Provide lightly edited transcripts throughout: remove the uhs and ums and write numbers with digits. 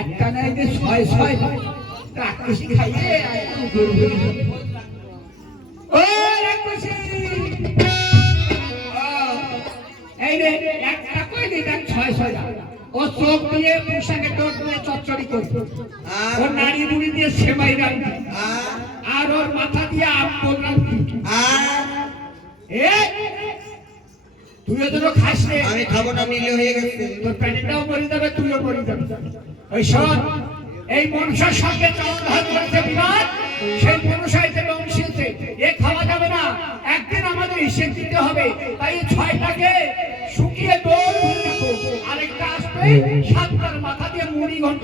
একটা নাই যে ছয় ছয় রাক্ষসী খাইয়ে এই রে একটা কই দিই তার ছয় ছয় ও চোখ দিয়ে পোশাকে টোট দিয়ে চচ্চড়ি করতো ওর নাড়ি বুড়ি দিয়ে সেমাই রাখবে আর ওর মাথা দিয়ে আপন রাখবি তুইও তো খাস রে আমি খাবো না নিলে হয়ে গেছে তোর প্যান্টটাও মরে যাবে তুইও মরে যাবি ওই শোন এই মনসার সঙ্গে চন্দ্রহার করেছে বিবাদ সেই মনসাইতে বংশীতে এ খাওয়া যাবে না একদিন আমাদের হিসেব দিতে হবে তাই ছয়টাকে শুকিয়ে দৌড় ধরে রাখো আরেকটা আসবে সাতটার মাথা দিয়ে মুড়ি ঘন্ট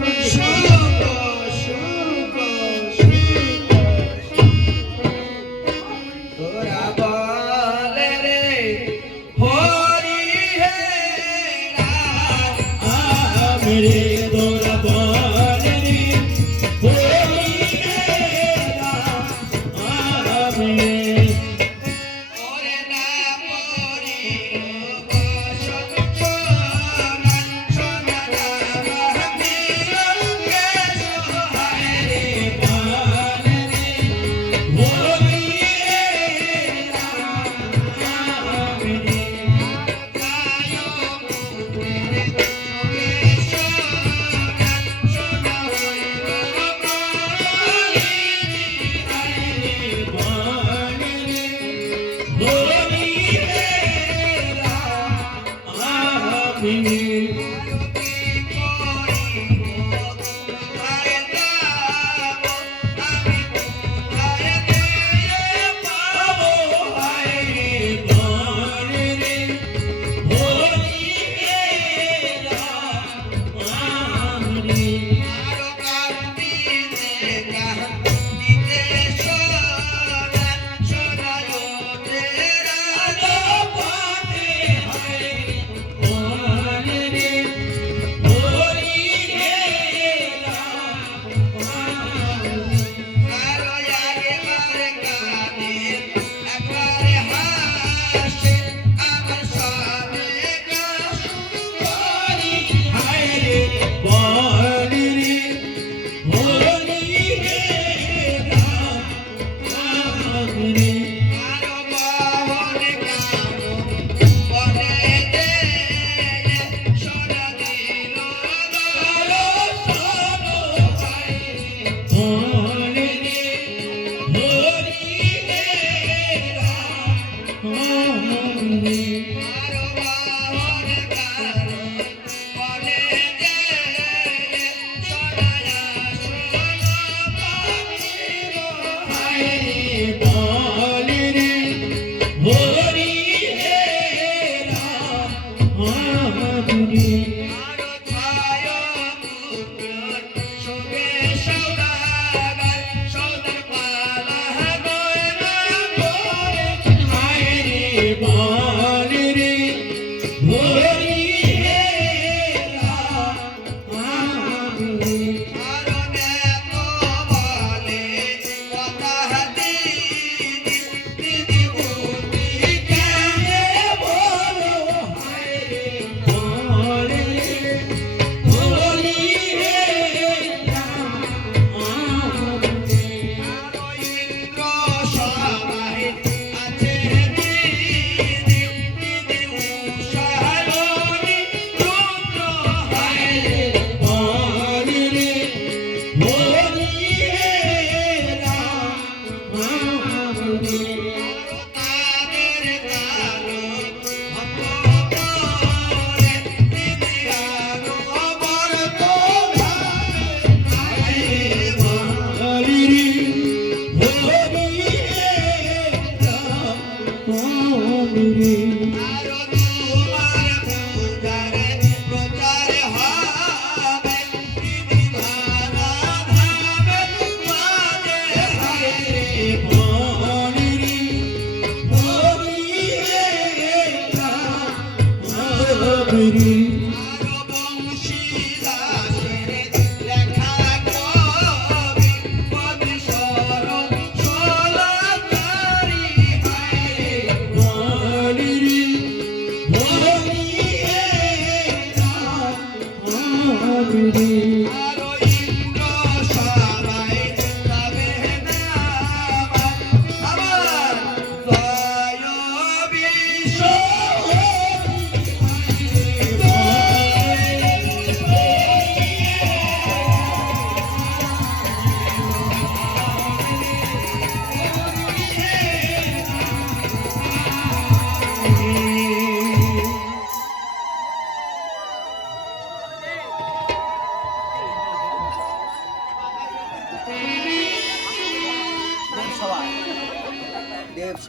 Every day.